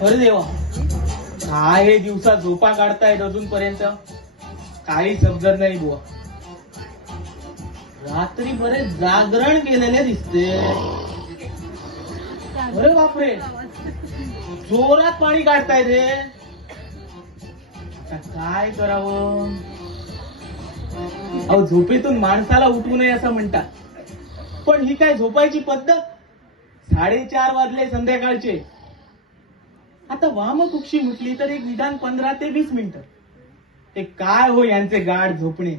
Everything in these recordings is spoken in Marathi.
अरे देवा, काय हे दिवसा झोपा काढतायत अजूनपर्यंत काही समजत नाही बुवा. रात्री बरे जागरण केलेले दिसते. अरे बापरे, जोरात पाणी काढतायत रे. आता काय करावं? अहो, झोपेतून माणसाला उठवू नये असं म्हणतात, पण ही काय झोपायची पद्धत? 4:30 वाजले संध्याकाळचे. आता वामकुक्षी म्हटली तर एक निदान 15 ते 20 मिनिटं. ते काय हो यांचे गाढ झोपणे.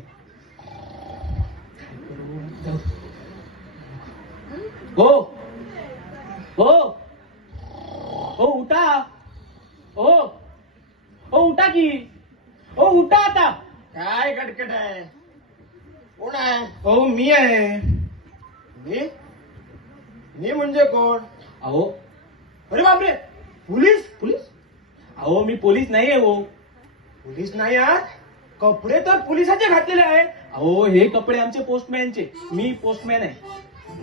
हो हो हो, उठा. हो हो, उठा की. हो, उठा आता. काय कटकट आहे? कोण आहे? हो, मी आहे. मी मी म्हणजे कोण? अहो, अरे बापरे, पोलीस? पोलीस? अहो, मी पोलीस नाहीये हो. पोलीस नाही आहात? कपडे तर पोलिसाचे घातलेले आहेत. अहो, हे कपडे आमचे पोस्टमॅनचे. मी पोस्टमॅन आहे.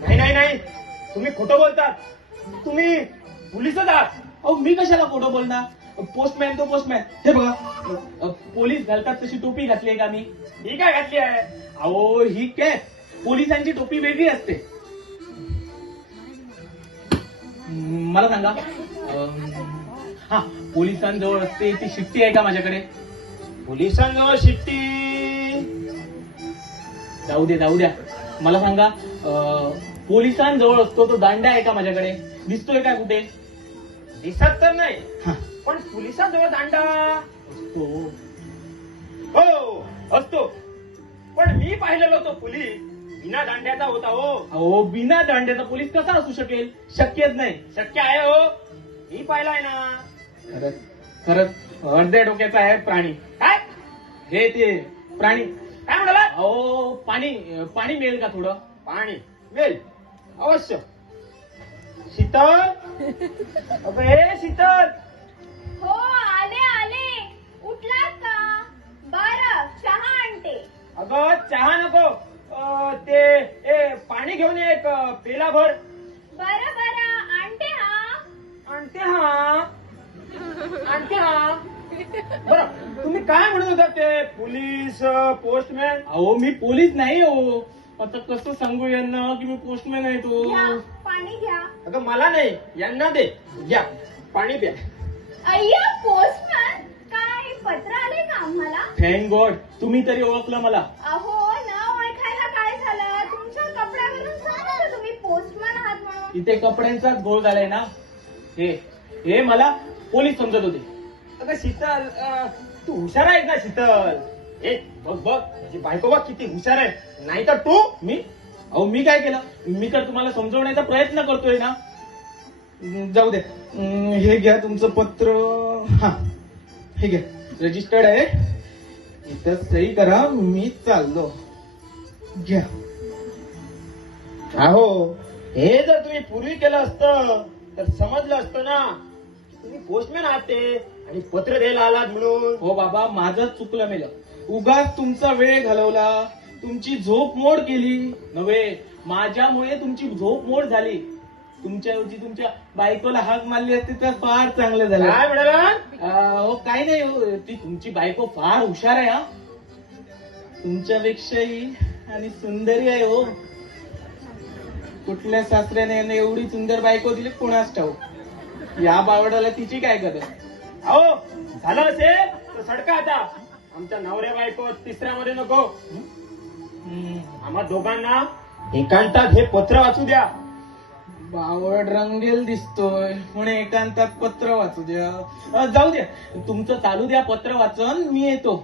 नाही नाही नाही, तुम्ही खोटं बोलतात. तुम्ही पोलीसच आहात. अहो, मी कशाला खोटं बोलणार? पोस्टमॅन तो पोस्टमॅन. हे बघा, पोलीस घालतात तशी टोपी घातली आहे का मी? ही काय घातली आहे? अहो, ही कॅप. पोलिसांची टोपी वेगळी असते. मला सांगा, हा, पोलिसांजवळ असते ती शिट्टी आहे का माझ्याकडे? पोलिसांजवळ शिट्टी? जाऊ द्या. मला सांगा, पोलिसांजवळ असतो तो दांडा आहे का माझ्याकडे? दिसतोय का कुठे? दिसत तर नाही, हा, पण पोलिसांजवळ दांडा असतो. हो असतो. पण मी पाहिलेलो तो पोलीस बिना दांड्याचा होता हो. अहो, बिना दांड्याचा पोलीस कसा असू शकेल? शक्यच नाही. शक्य आहे हो, मी पाहिलाय ना. खरंच अर्ध्या डोक्याचा आहे प्राणी. काय हे ते प्राणी. काय म्हणाला? अहो, पाणी मिळेल का थोडं? पाणी मिळेल अवश्य. शीतल, अगं हे शीतल. हो, आले. उठलात का? बरं, चहा आणते. अगं चहा नको, ते पाणी घेऊन ये एक पेलाभर. बरं, आणते हा. बरं, तुम्ही काय म्हणत होता? ते पोलीस पोस्टमॅन? अहो, मी पोलीस नाही हो. आता कसं सांगू यांना की मी पोस्टमॅन आहे तो? घ्या, पाणी घ्या. अगं मला नाही, यांना दे. घ्या पाणी प्या. अय्या, पोस्टमॅन, काय पत्र आले का आम्हाला? थँक गॉड, तुम्ही तरी ओळखलं मला. अहो, न ओळखायला काय झालं? तुमच्या कपड्यावरून सांगा तुम्ही पोस्टमॅन आहात म्हणून. इथे कपड्यांचाच घोळ झालाय ना. हे मला पोलीस समजत होते. अगं शीतल, तू हुशार आहे ना शीतल? बघ माझी बायको बघ किती हुशार आहे. नाही तर तू. मी काय केलं? मी तर तुम्हाला समजवण्याचा प्रयत्न करतोय ना. जाऊ दे. हे घ्या तुमचं पत्र. हा, हे घ्या, रजिस्टर्ड आहे. इथं सही करा. मी चाललो. घ्या. अहो, हे जर तुम्ही पूर्वी केलं असतं तर समजलं असतं ना तुम्ही पोस्टमॅन आहात ते, आणि पत्र द्यायला आलात म्हणून. हो बाबा, माझंच चुकलं मेलं. उगाच तुमचा वेळ घालवला, तुमची झोप मोड केली नव्हे. माझ्यामुळे तुमची झोप मोड झाली. तुमच्याऐवजी तुमच्या बायकोला हाक मारली असती तर फार चांगलं झालं. काय म्हणाला? हो, काही नाही हो. ती तुमची बायको फार हुशार आहे. हा, तुमच्यापेक्षाही आणि सुंदरी आहे हो. कुठल्या सासऱ्याने एवढी सुंदर बायको दिली कोणास ठाऊक. या बावडाला तिची काय गरज? अहो, झालं असेल तर सडका आता. आमच्या नवऱ्या बायको तिसऱ्यामध्ये नको. आम्हा दोघांना एकांतात हे पत्र वाचू द्या. बावड रंगेल दिसतोय, पण एकांतात पत्र वाचू द्या. जाऊ द्या, तुमचं चालू द्या पत्र वाचन. मी येतो.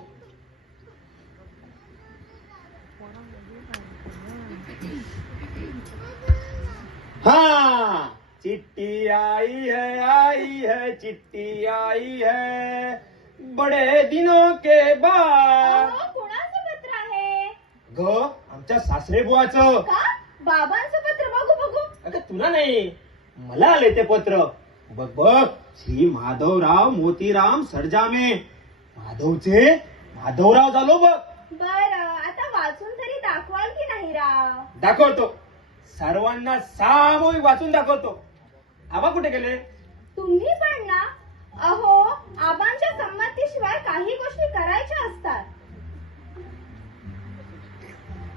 हाँ, चिट्ठी आई है चिट्ठी आई है बड़े दिनों के बाद. अहो, कुणाचं पत्र आहे? ग आमच्या सासरे बुवाचं. का? बाबांचं पत्र? बघू. अगं तुला नाही, मला आले ते पत्र. बघ, श्री माधवराव मोतीराम सरजामे. माधवराव झालो बघ. बरं, आता वाचून तरी दाखवाल की नाही राव? दाखवतो, सर्वांना सामूहिक वाचून दाखवतो. आबा कुठे गेले? तुम्ही पण ना? अहो आबांच्या संमतीशिवाय काही गोष्टी करायच्या असतात.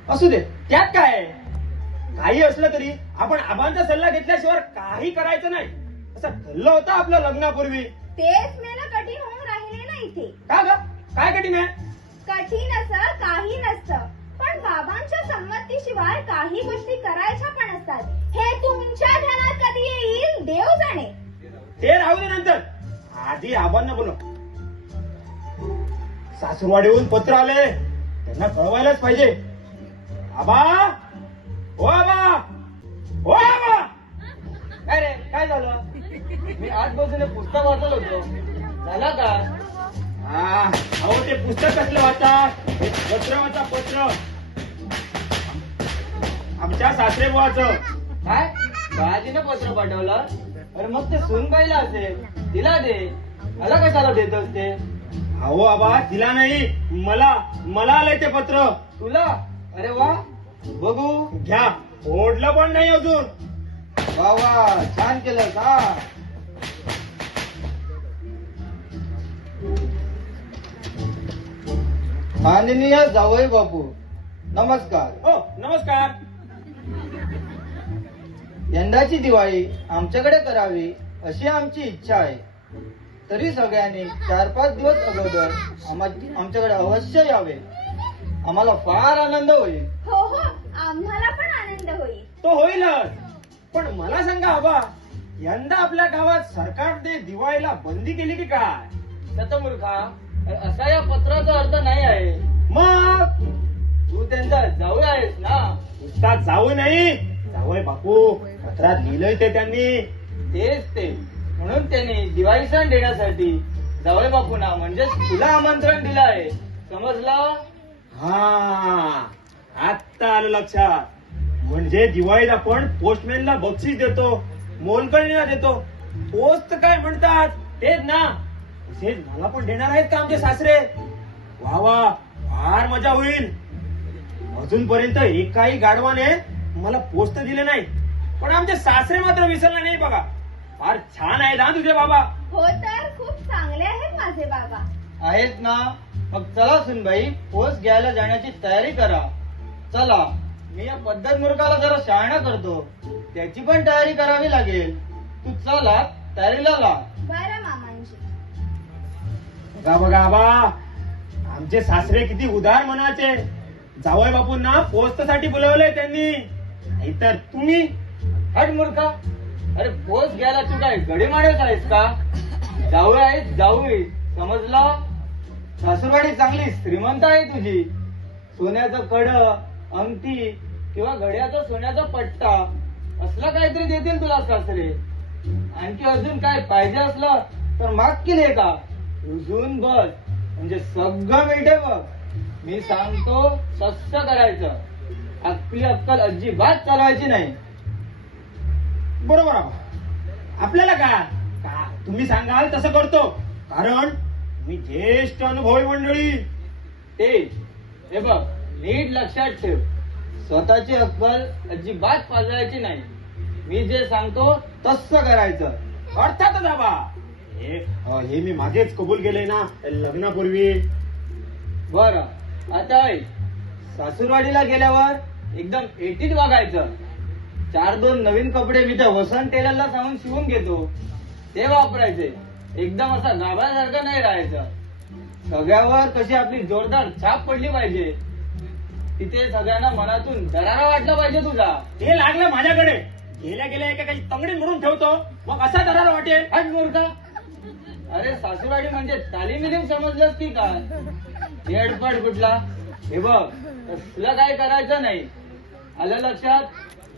असू दे, त्यात काय आहे? काही असलं तरी आपण आबांचा सल्ला घेतल्याशिवाय काही करायचं नाही असं ठरलं होतं आपलं लग्नापूर्वी. तेच मेला कठीण होऊन राहिले ना इथे. का ग? काय कठीण आहे? कठीण असं काही नसतं, पण बाबांच्या संमतीशिवाय काही गोष्टी करायच्या पण असतात. हे तुमच्या ध्यानात कधी येईल देव जाणे. ते राहू दे नंतर. आधी आबांना बोलव. सासूरवाडीहून पत्र आले, त्यांना कळवायलाच पाहिजे. आबा, ओ आबा, ओ आबा. काय रे, काय झालं? मी आजपासून पुस्तक वाचत होतो. झाला का? अहो ते पुस्तक कसलं वाचा? हे पत्र वाचा, पत्र. आमच्या सासरे बुवाचं. काय बाळाजीने पत्र पाठवलं? अरे मग ते सुनबाईला असेल, तिला दे. मला कशाला देतोस ते? अहो आबा, तिला नाही, मला आलंय ते पत्र. तुला? अरे वा, बघू. घ्या, ओढलं पण नाही अजून. वा वा, छान केलं का? माननीय जावई बापू, नमस्कार. हो नमस्कार. यंदाची दिवाळी आमच्याकडे करावी अशी आमची इच्छा आहे. तरी सगळ्यांनी 4-5 दिवस अगोदर आमच्याकडे अवश्य यावे. आम्हाला फार आनंद होईल. हो हो, आम्हाला पण आनंद होईल. तो होईलच, पण मला सांगा आबा, यंदा आपल्या गावात सरकारने दिवाळीला बंदी केली की काय? शतमूर्खा, असा या पत्राचा अर्थ नाही आहे. मग तू त्यांचा जाऊ आहेस ना. नुसता जाऊ नाही, जावय बापू, पत्रात लिहिलंय ते त्यांनी. तेच ते, म्हणून त्यांनी दिवाळी सण देण्यासाठी जावई बापूंना म्हणजेच तुला आमंत्रण दिलं आहे. समजलं? हा, आता आलं लक्षात. म्हणजे दिवाळीत आपण पोस्टमॅनला बक्षीस देतो, मोलकरणीला देतो. पोस्ट काय म्हणतात तेच ना. तसेच मला पण देणार आहेत का आमचे सासरे? वा वा, फार मजा होईल. अजूनपर्यंत एकाही गाढवाने मला पोस्ट दिले नाही, पण आमचे सासरे मात्र विसरले नाही बघा. फार छान आहेत हा तुझे बाबा. हो तर खूप चांगले आहेत माझे बाबा. आहेत ना. मग चला सुनबाई, पोस्ट घ्यायला जाण्याची तयारी करा. चला, मी या पद्धत मूर्खाला जरा शहाणा करतो. त्याची पण तयारी करावी लागेल. तू चला, तयारीला लाग. बरं मामांजी. बघा बघा आबा, आमचे सासरे किती उदार मनाचे. जावई बापूंना पोस्ट साठी बोलवलंय त्यांनी. नाहीतर तुम्ही हट मूर्खा. अरे पोस्ट घ्यायला तू काय गडी माणूस आहेस का? जाऊया आहेस, जाऊया. समजला? सासूरवाडी चांगली श्रीमंत आहे तुझी. सोन्याचं कड, अंगठी किंवा घड्याचा सोन्याचा पट्टा असलं काहीतरी देतील तुला सासरे. आणखी अजून काय पाहिजे असलं तर मागतील हे का. रुजून बस, म्हणजे सगळं मिळते बघ. मी सांगतो तसं करायचं. आपली अक्कल अजिबात चालवायची नाही. बरोबर आबा. आपल्याला का तुम्ही सांगाल तसं करतो, कारण मी ज्येष्ठ अनुभवी मंडळी. ते हे बघ, नीट लक्षात ठेव. स्वतःची अक्कल अजिबात पाजवायची नाही. मी जे सांगतो तसं करायचं. अर्थातच आबा. हे मी मागेच कबूल केलंय ना लग्नापूर्वी. बर, आता ऐक. सासूरवाडीला गेल्यावर एकदम एटीत वागायचं. 4-2 नवीन कपडे मी त्या वसंत टेलरला सांगून शिवून घेतो, ते वापरायचे. एकदम असा गाभऱ्यासारखं नाही राहायचं. सगळ्यावर कशी आपली जोरदार छाप पडली पाहिजे. तिथे सगळ्यांना मनातून दरारा वाटला पाहिजे तुझा. ते लागलं माझ्याकडे. गेल्या गेल्या एका काही तंगडी म्हणून ठेवतो, मग असा दरार वाटेल. हट मूर्खा. अरे सासूरवाडी म्हणजे तालीम समजलंस की काय? हेडपड कुठला. हे बघ, तसलं काय करायचं नाही. आलं लक्षात?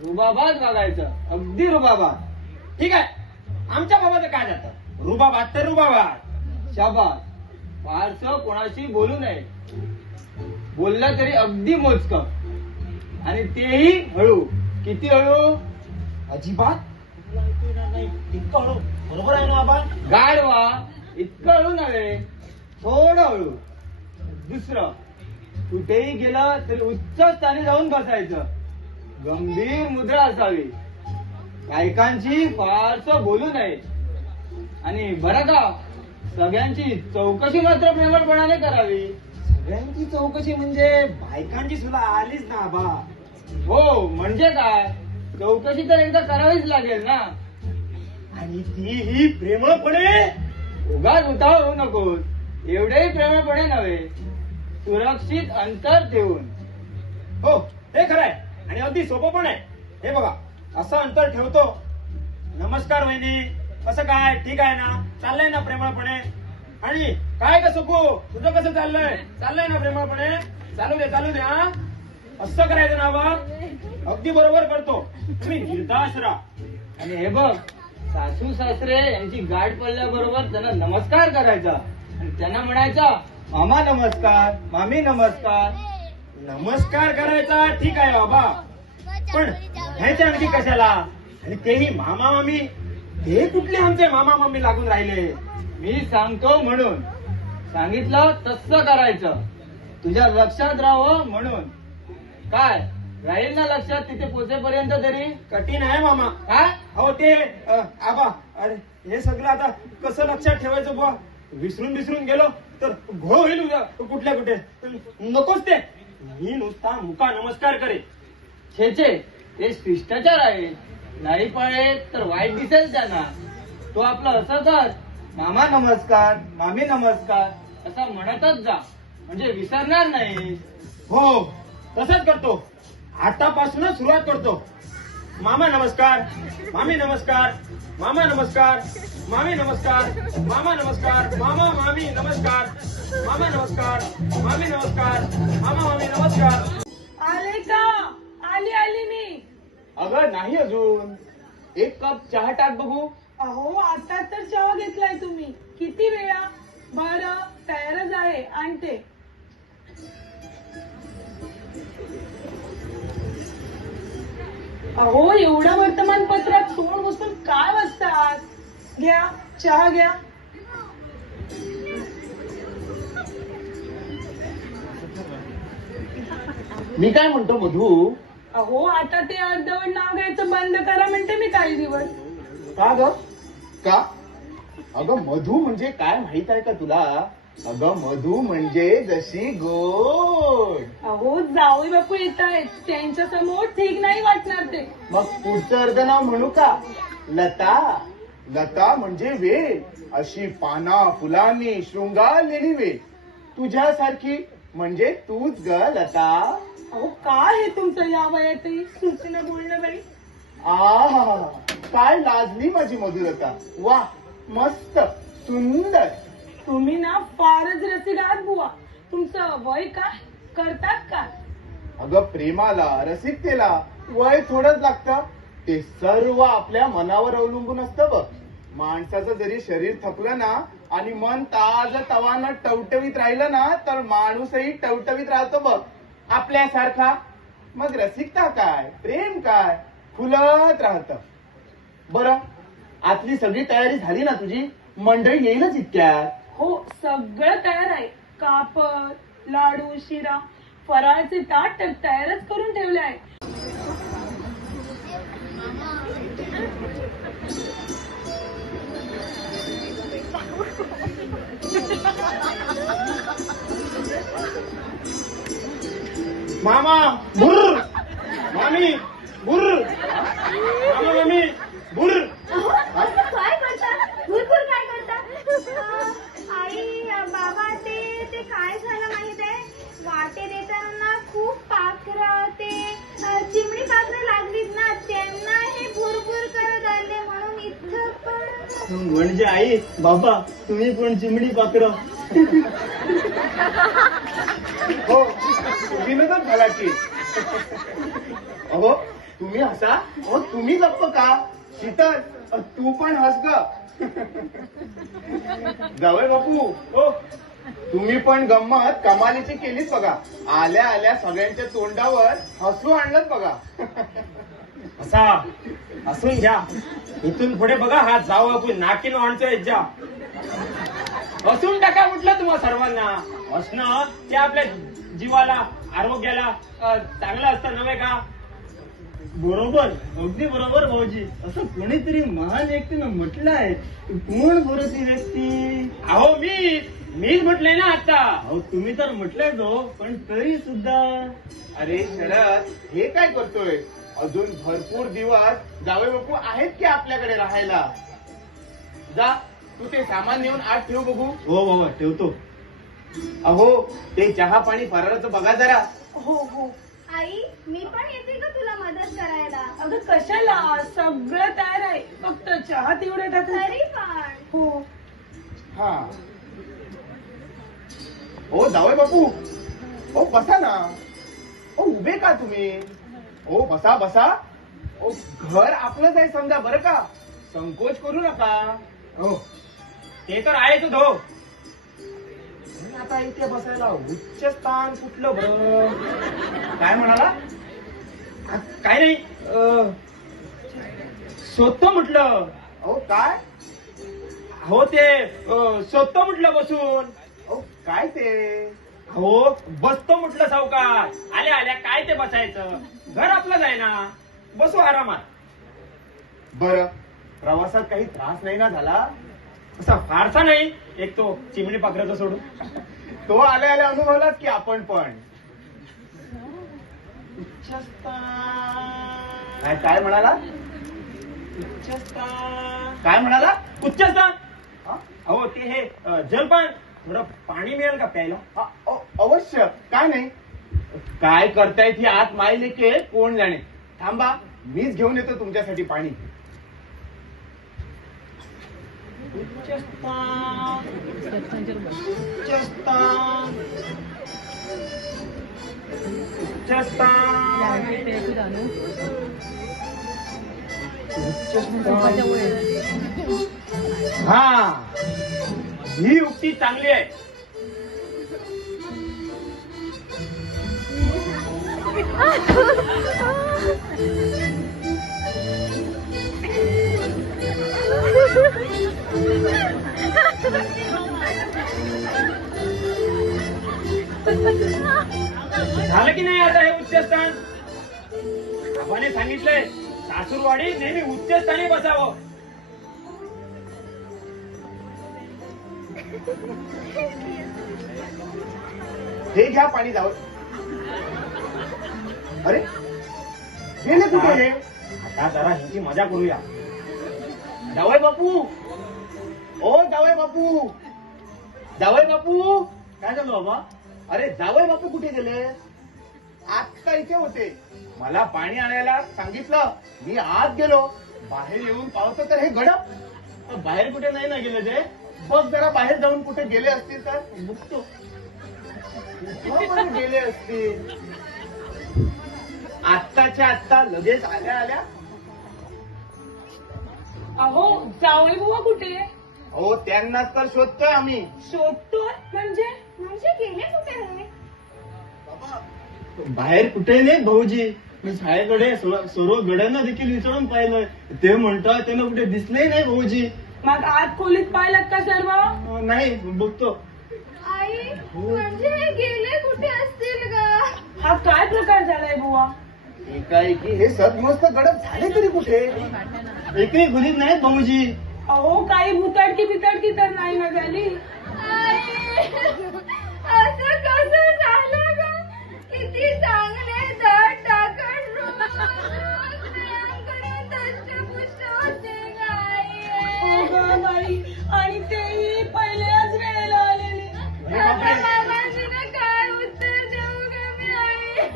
रुबाबात वागायचं, अगदी रुबाबात. ठीक आहे, आमच्या बाबाचं काय जातं. रुबाबात तर रुबाबात. शाबास. फारसं कोणाशी बोलू नये. बोललं तरी अगदी मोजकं, आणि तेही हळू. किती हळू? अजिबात नाही. इतकं हळू बरोबर आहे ना आबा? गाढवा, इतकं हळू नव्हे, थोडं हळू. दुसरं, कुठेही गेलं तरी उच्च स्थानी जाऊन बसायचं. गंभीर मुद्रा असावी. गायकांची फारसं बोलू नये. आणि बरं का, सगळ्यांची चौकशी मात्र प्रेमळपणाने करावी. सगळ्यांची चौकशी म्हणजे बायकांची सुद्धा आलीच ना आबा. हो म्हणजे काय, चौकशी तर एकदा करावीच लागेल ना. आणि तीही प्रेमळपणे. उगाच उतावळ होऊ नकोस, एवढेही प्रेमळपणे नव्हे, सुरक्षित अंतर ठेवून. हो हे खरंय आणि अगदी सोपं पण आहे. हे बघा, असं अंतर ठेवतो. नमस्कार वहिनी, कसं काय, ठीक आहे ना, चाललंय ना प्रेमळपणे. आणि काय का सुकू, तुझं कसं चाललंय, चाललंय ना प्रेमळपणे, चालू दे हा. असं करायचं ना बा, अगदी बरोबर करतो. तुम्ही निर्धास्त राहा. आणि हे बघ, सासू सासरे यांची गाठ पडल्याबरोबर त्यांना नमस्कार करायचा आणि त्यांना म्हणायचा मामा नमस्कार, मामी नमस्कार. नमस्कार करायचा ठीक आहे बाबा, पण ह्याच्या आणखी कशाला, आणि तेही मामा मामी. ते कुठले आमचे मामा मामी लागून राहिले. मी सांगतो म्हणून, सांगितलं तसं करायचं, तुझ्या लक्षात राहावं म्हणून. काय राहील ना लक्षात तिथे पोचेपर्यंत तरी? कठीण आहे मामा. काय हो ते आबा, अरे हे सगळं आता कसं लक्षात ठेवायचं बुवा. विसरून गेलो तर घोळ होईल उद्या कुठल्या कुठे. नकोच ते. मी नुसता मुका नमस्कार करे. छे ते शिष्टाचार आहे, नाही पाळे तर वाईट दिसेल त्यांना. तो आपलं असं कर, मामा नमस्कार, मामी नमस्कार असं म्हणतच जा, म्हणजे विसरणार नाही. हो तसंच करतो. आतापासूनच सुरुवात करतो. मामा नमस्कार, मामी नमस्कार, मामा नमस्कार, मामी नमस्कार, मामा नमस्कार, मामा मामी नमस्कार, मामा नमस्कार, मामी नमस्कार, मामा मामी नमस्कार. आले का? आली मी. अगं नाही अजून, एक कप चहा टाक बघू. अहो आता तर चहा घेतलाय तुम्ही, किती वेळा? बरं तयारच आहे, आणते. अहो एवढं वर्तमानपत्रात तोंड बसून काय वाचतात? घ्या चहा घ्या. मी काय म्हणतो मधू, अहो आता ते अर्धवट नाव घ्यायचं बंद करा म्हणते मी काही दिवस. का ग का? अगं मधू म्हणजे काय माहित आहे का तुला? अगं मधू म्हणजे जशी गोड. अहो जावई बापू येत आहेत, त्यांच्या समोर ठीक नाही वाटणार ते. मग पुढचं अर्ध नाव म्हणू का? लता. लता म्हणजे वेल, अशी पाना फुलांनी शृंगारलेली वेल. तुझ्यासारखी म्हणजे तूच ग लता. अहो काय हे तुमचं या वयातही सूचना बोलणं बाई. आहा, काय लाजली माझी मधुरता. वा, मस्त, सुंदर. तुम्ही ना फारच रसिक आहात बुवा. तुमचं वय काय, करतात काय? अगं प्रेमाला, रसिकतेला वय थोडंच लागतं. ते सर्व आपल्या मनावर अवलंबून असतं बघ. माणसाचं जरी शरीर थकलं ना आणि मन ताज तवानं टवटवीत राहिलं ना, तर माणूसही टवटवीत राहतो बघ आपल्यासारखा. मग रसिकता काय, प्रेम काय, फुलत राहतं. बरं, आतली सगळी तयारी झाली ना तुझी? मंडळी येईलच इतक्यात. हो सगळं तयार आहे. कापड, लाडू, शिरा, फराळचे ताट तर तयारच करून ठेवले आहे. मामा बुर्र, मामी बुर्र, मामा मामी बुर्र. काय करता? भरपूर काय करता? आई बाबा ते काय झालं माहित आहे? वाटे देताना खूप पाखरं ते चिमणी पाखरं लागलीत ना, त्यांना हे भुरभुर करत आले म्हणून इतकं. पण म्हणजे आई बाबा तुम्ही पण चिमणी पाखरं. हो, विनोदच झाला की. अहो तुम्ही हसा, अहो तुम्ही गप्प का? शीतल, तू पण हस ग. जावई बापू, हो तुम्ही पण गंमत कमालीची केलीच बघा. आल्या आल्या सगळ्यांच्या तोंडावर हसू आणलं बघा. असा हसून घ्या. इथून पुढे बघा हा जाऊ आपण नाकीन आणतोय जा. हसून टाका म्हटलं तुम्हा सर्वांना. हसणं ते आपल्या जीवाला, आरोग्याला चांगलं असतं नव्हे का? बरोबर, अगदी बरोबर भाऊजी. असं कोणीतरी महान व्यक्तीनं म्हटलं आहे. कोण बरं ती व्यक्ती? अहो मीच म्हटलंय ना आता. अहो तुम्ही तर म्हटलंय जो, पण तरी सुद्धा. अरे शरद, हे काय करतोय? अजून भरपूर दिवस जावई बापू आहेत की आपल्याकडे राहायला. जा, तू ते सामान नेऊन आत ठेव बघू. हो बाबा, ठेवतो. अहो, ते चहा पाणी फराळाचं बघा जरा. हो हो. आई मी पण येते का तुला मदत करायला? अगं कशाला, सगळं तयार आहे, फक्त चहा तेवढे टाकू. तरी पण हो. हा. ओ जावई बापू, ओ बसा ना. ओ उभे का तुम्ही? ओ बसा बसा. ओ घर आपलंच आहे समजा बरं का, संकोच करू नका. हो ते तर आहेच हो. आणि आता इथे बसायला उच्च स्थान कुठलं बरं? काय म्हणाला? काय नाही शोधतो म्हटलं. अहो काय? हो ते शोधतो म्हटलं बसून. अहो काय ते? हो बसतो म्हटलं सावकार. आल्या आल्या काय ते बसायचं, घर आपलंच आहे ना, बसू आरामात. बरं, प्रवासात काही त्रास नाही ना झाला? असा फारसा नाही, एक तो चिमणी पाखराचा सोडून. तो आल्या आल्या अनुभवलाच की आपण पण. काय म्हणाला? काय म्हणाला? उच्चस्थान. हा? हो ते हे जलपान, थोडं पाणी मिळेल का प्यायला? अवश्य, काय नाही. काय करतायत ही आत मायले के कोण जाणे. थांबा, मीच घेऊन येतो तुमच्यासाठी पाणी. उच्चस्थान उच्चस्थान हा, ही युक्ती चांगली आहे. झालं की नाही आता हे उच्चस्थान? बाबाने सांगितलंय सासूरवाडी नेहमी उच्चस्थानी बसावं. हे घ्या पाणी जावं. अरे गेले कुठे हे? आता जरा ह्याची मजा करूया. जावई बापू, ओ जावई बापू, जावई बापू. काय झालं बाबा? अरे जावई बापू कुठे गेले? आत्ता इथे होते. मला पाणी आणायला सांगितलं, मी आत गेलो. बाहेर येऊन पाहतो तर हे गडप. बाहेर कुठे नाही ना गेलं ते? बघ जरा बाहेर जाऊन कुठे गेले असतील तर. बघतो कुठं गेले असतील. आत्ताच्या आत्ता लगेच आल्या आल्या. अहो जावई बुवा कुठे? हो त्यांनाच तर शोधतोय आम्ही. शोधतोय म्हणजे? म्हणजे गेले कुठे हे? बाहेर कुठे नाही भाऊजी. मी शाळेकडे सर्व गड्यांना देखील विचारून पाहिलं, ते म्हणतात त्यांना कुठे दिसले नाही भाऊजी. मग आत खोलीत पाहिलं का सर्व? नाही, बघतो. आई म्हणजे हे गेले कुठे असतील ग? हा काय प्रकार झालाय बुवा? एकाएकी हे सदमस्त गडप झाले तरी कुठे? एकही खोलीत नाहीत भाऊजी. अहो काही भुताडकी बिताडकी तर नाही ना झाली? आई असं कसं झालं ग? किती चांगले दट टाकत रोज प्रियांकडे दष्टपुष्ट होते ग आई. अगं बाई, आणि तेही पहिल्याच वेळेला आलेली. आता बाबाजीने काय उत्तर देऊ ग मी आई?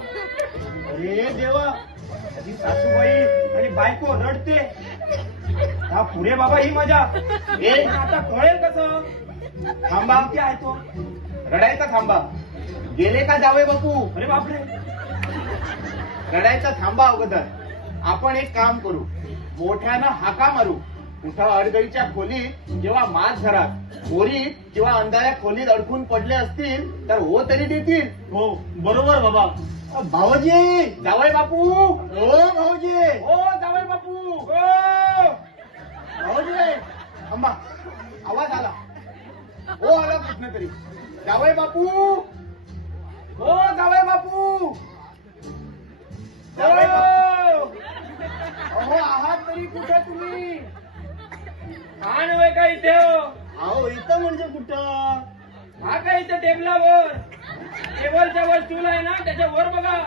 अरे देवा, माझी सासूबाई आणि बायको रडते. हा पुरे बाबा ही मजा. हे आता कळेल कसं? थांबा, किती आहे तो? रडायचा थांबा. गेले का जावई बापू? अरे बापरे. रडायचा थांबा अगोदर. आपण एक काम करू, मोठ्यानं हाका मारू. कुठं अडगळीच्या खोलीत किंवा माज घरात, बोरीत किंवा अंधाऱ्या खोलीत अडकून पडले असतील तर हो तरी देतील. हो बरोबर बाबा. भाऊजी, जावई बापू, ओ भाऊजी, ओ जावई बापू, ओ, भाऊजी थांबा. आवाज आला. हो आला कुठनं तरी. जावई बापू, हो जावई बापू, जावई बापू. ज्याच्या वर स्टूल आहे ना त्याच्या वर बघा.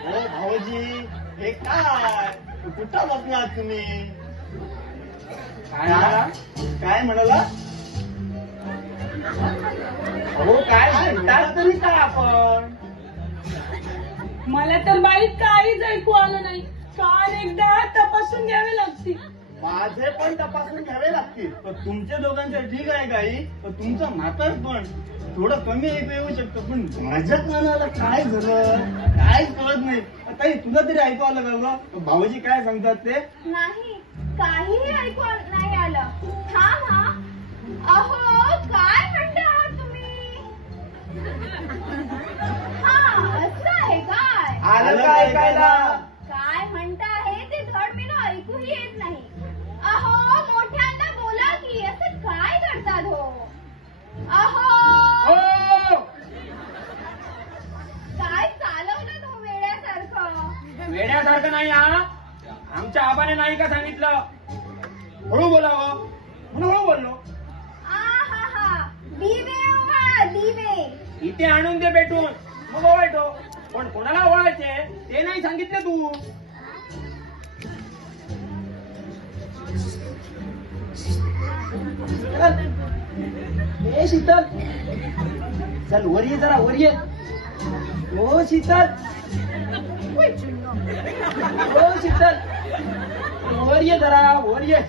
हो भाऊजी, हे काय कुठं बसलात तुम्ही? काय म्हणाला? हो काय म्हणतात तरी काय आपण? मला तर बाई काहीच ऐकू आलं नाही. कान एकदा तपासून घ्यावे लागतील. माझे पण तपासून घ्यावे लागतील. पण तुमच्या दोघांचं ठीक आहे काही, पण तुमचं म्हातार पण थोडं कमी ऐकू येऊ शकतं. पण माझ्या कानाला काय झालं काहीच कळत नाही. आता तुला तरी ऐकू आलं का गं? भाऊजी काय सांगतात ते? नाही, काहीही ऐकू नाही आलं. हा. अहो, काय म्हणता तुम्ही? हा, असं आहे काय? आलं काय ऐकायला? काय म्हणता हे ते धड मला ऐकूही येत नाही. अहो, मोठ्यांदा बोला की, असं काय करतात हो? अहो, हो काय चालवलं तो वेड्यासारखं? वेड्यासारखं नाही हा. आमच्या आबाने नाही का सांगितलं हळू बोलावं म्हणून हळू बोललो. आहाहा, दिवे ओवाळा, दिवे. इथे आणून दे भेटून मग ओवाळतो. पण कोणाला ओवाळायचे ते नाही सांगितलं तू. ए शीतल, चल वर ये जरा, वर ये. ओ शीतल, ओ शीतल, वर ये जरा, वर ये.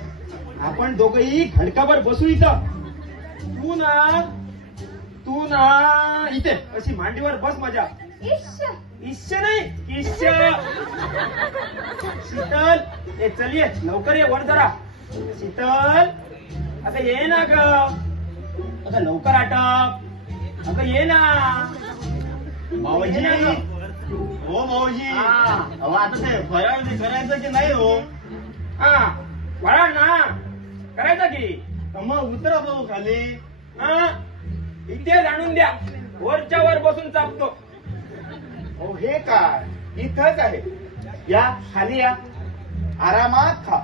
आपण दोघंही खडकावर बसू इथं. तू ना इथे अशी मांडीवर बस माझ्या. इश्श, इश्य नाही किश्य. शीतल ए चल ये लवकर ये वर जरा. शीतल अगं ये ना ग. अगं लवकर आटप. अगं ये ना. भाऊजी, ये ना ग. हो भाऊजी, हा. अहो आता ते फराळ ते करायचं की नाही हो? हा वळण ना करायचं की. मग उतरा भाऊ खाली. हा इथे जाणून द्या. वरच्या वर बसून चापतो. हो हे काय इथंच आहे. या खाली या, आरामात खा.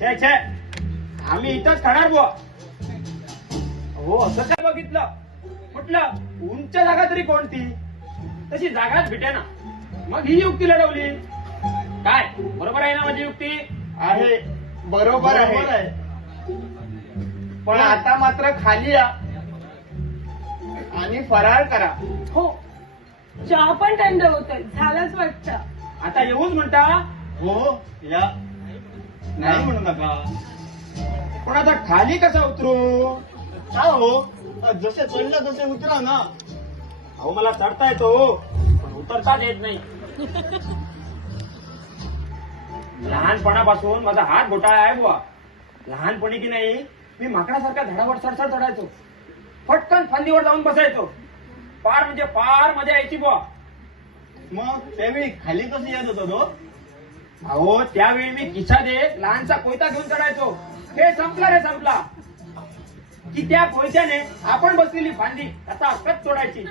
छे छे आम्ही इथंच खाणार बुवा. हो असं काय बघितलं म्हटलं उंच जागा तरी कोणती तशी जागाच भेटे ना. मग ही युक्ती लढवली. काय बरोबर आहे ना माझी युक्ती? आहे, बरोबर आहे. पण आता मात्र खाली या आणि फराळ करा. हो, चहा पण थंड होतोय, झालाच वाटतं. आता येऊच म्हणता. हो या, नाही म्हणू नका. पण आता खाली कसा उतरू? का हो, जसे चढलं तसे उतरा ना. अहो मला चढता येतो पण उतरताच येत नाही. लहानपणापासून माझा हात घोटाळा आहे बुवा. लहानपणी की नाही मी माकडासारखा झाडावर चढचढ चढायचो. फटकन फांदीवर जाऊन बसायचो. फार म्हणजे फार मजा यायची बुवा. मग त्यावेळी खाली कसं येत होतं तो? अहो त्यावेळी मी खिसा देत लहानसा कोयता घेऊन चढायचो. हे संपला रे संपला की त्या कोयत्याने आपण बसलेली फांदी आता हक्कत तोडायची.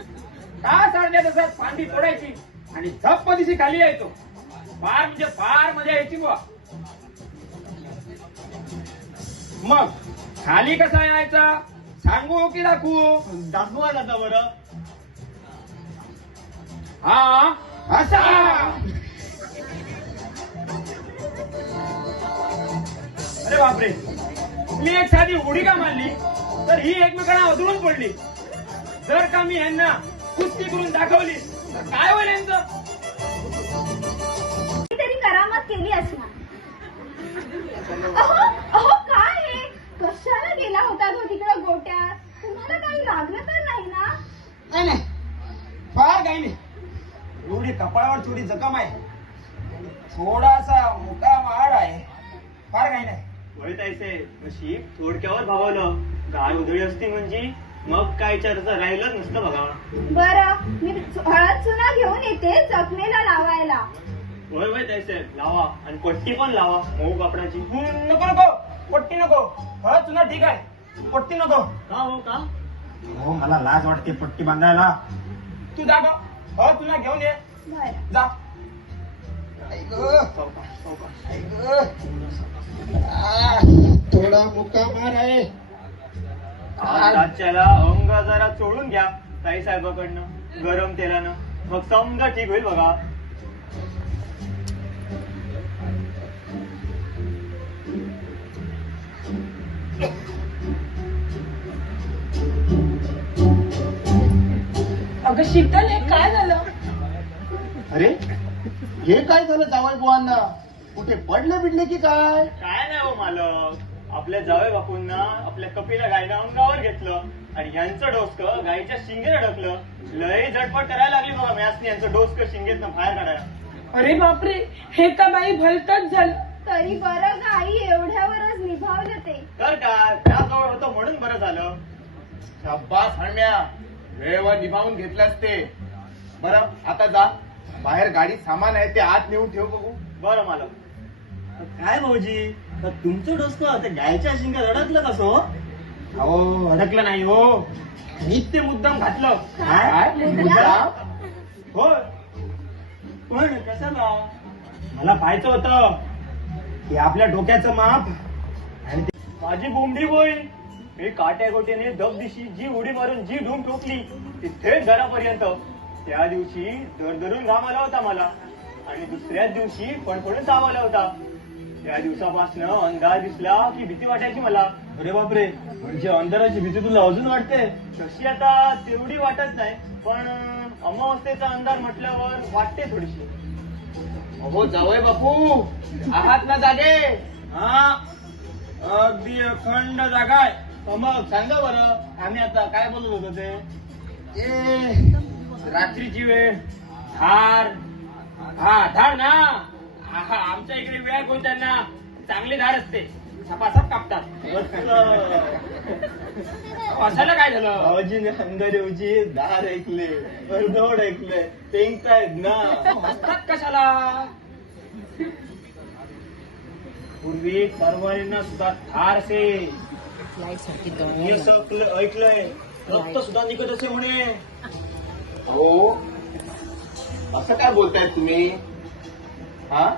तास अर्ध्या तासात फांदी तोडायची आणि झप्प दिशी खाली यायचो. फार म्हणजे फार मजा यायची बुवा. मग खाली कसा यायचा सांगू की दाखवू? दाखवा ना आता बरं. हा असा. अरे बापरे, मी एक साधी उडी का मारली तर ही एकमेकांना अदळून पडली. जर का मी यांना कुस्ती करून दाखवली तर काय होईल यांचं? तरी करामत केली असणार. अहो अहो, काय हे? कशाला गेला होता तो तिकडं गोट्यात? तुम्हाला काही लागलं तर नाही ना? नाही नाही, फार काही नाही. एवढी कपाळावर थोडी जखम आहे आणि थोडासा मोठा माड आहे. फार काही नाही. वळतायचे नशीब थोडक्यावर भावलं. गाय उधळी असती म्हणजे मग काय विचारायचं राहिलंच नसतं बघा. बरं, मी हळद चुना घेऊन येते जखमेला लावायला. वय वय त्याचे लावा आणि पट्टी पण लावा मऊ कापडाची. नको नको, पट्टी नको. हळद चुना ठीक आहे, पट्टी नको. का हो का? हो मला लाज वाटते पट्टी बांधायला. तू जा ग, हळद चुना घेऊन ये. बरं. जा. थोडा मुक्का मार आहे. त्याला अंग जरा चोळून घ्या ताई साहेबाकडनं. गरम तेलानं, मग समजा ठीक होईल बघा. अगं शीतल, हे काय झालं? अरे हे काय झालं जावई बुवांना? कुठे पडले बिडले की काय? काय नाही हो मालक, आपल्या जावे बापूंना आपल्या कपिला गायनं अंगावर घेतलं आणि यांचं डोसकं गायीच्या शिंगेला ढकलं. लय झटपट करायला लागली बघा मॅसनी यांचं डोसकं शिंगेतनं बाहेर काढायला. अरे बापरे, हे का बाई भलतच झालं. तरी बरं गाई एवढ्यावरच निभावलं ते. तर काय, त्याजवळ होतं म्हणून बरं झालं. शाब्बास हरम्या, वेळेवर निभावून घेतलास ते. बरं आता जा, बाहेर गाडी सामान आहे ते आत नेऊन ठेव बघू. बरं मालक. काय भाऊजी, तर तुमचं डोसकं त्या गायच्या शिंगात अडकलं कसं? अहो अडकलं नाही हो, मीच ते मुद्दाम घातलं. काय? मुद्दाम? होय, पण कशाला? मला पाहायचं होतं की आपल्या डोक्याचं माप आणि माझी बोंबडी बोई. मी काट्या गोट्याने दबदिशी जी उडी मारून जी ढूम ठोकली ती थेट घरापर्यंत. त्या दिवशी दरदरून घाम आला होता मला आणि दुसऱ्याच दिवशी फणफणून ताप आला होता. त्या दिवसापासून अंधार दिसला की भीती वाटायची मला. अरे बापरे, म्हणजे अंधाराची भीती तुला अजून वाटते? तशी आता तेवढी वाटत नाही, पण अमावस्थेचा अंधार म्हटल्यावर वाटते थोडीशी. अहो जावई बापू, आहात ना जागे? हा, अगदी अखंड जागा आहे. मग सांगा बरं, आम्ही आता काय बोलत होतो ते? रात्रीची वेळ, धार ना. आमच्या इकडे वेळ कोणत्यांना चांगली धार असते, सपासप कापतात. असायला काय झालं? भाऊजीने अंधारेवची दार ऐकले, अर्धवट ऐकले, पेंगतायत ना. असतात कशाला? पूर्वी कारवारींना सुद्धा धार असे. मी असं ऐकलंय, रक्त सुद्धा निघत असे म्हणे. हो, असं काय बोलताय तुम्ही? हा,